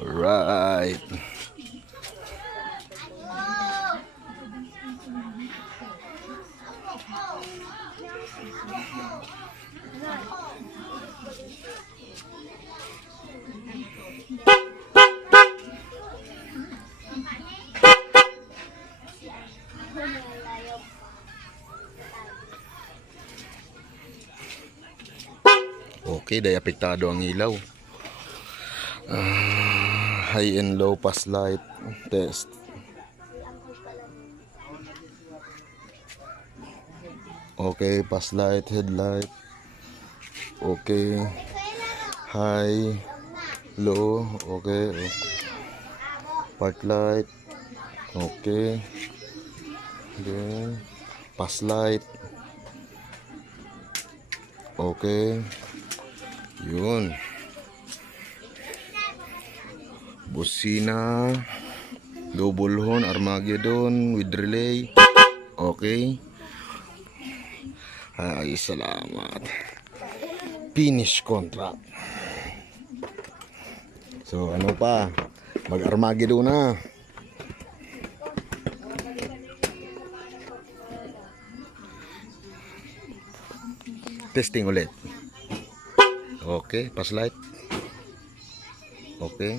Alright. Okay, dahil apektado ang ilaw. High and low pass light test. Okay, pass light, headlight. Okay. High, low, okay. Park light. Okay. Then pass light. Okay. Yun. Busina, double horn, Armageddon with relay. Okay. Ay, salamat. Finish contract. So, ano pa? Mag-Armageddon na. Testing ulit. Okay, pass light. Okay.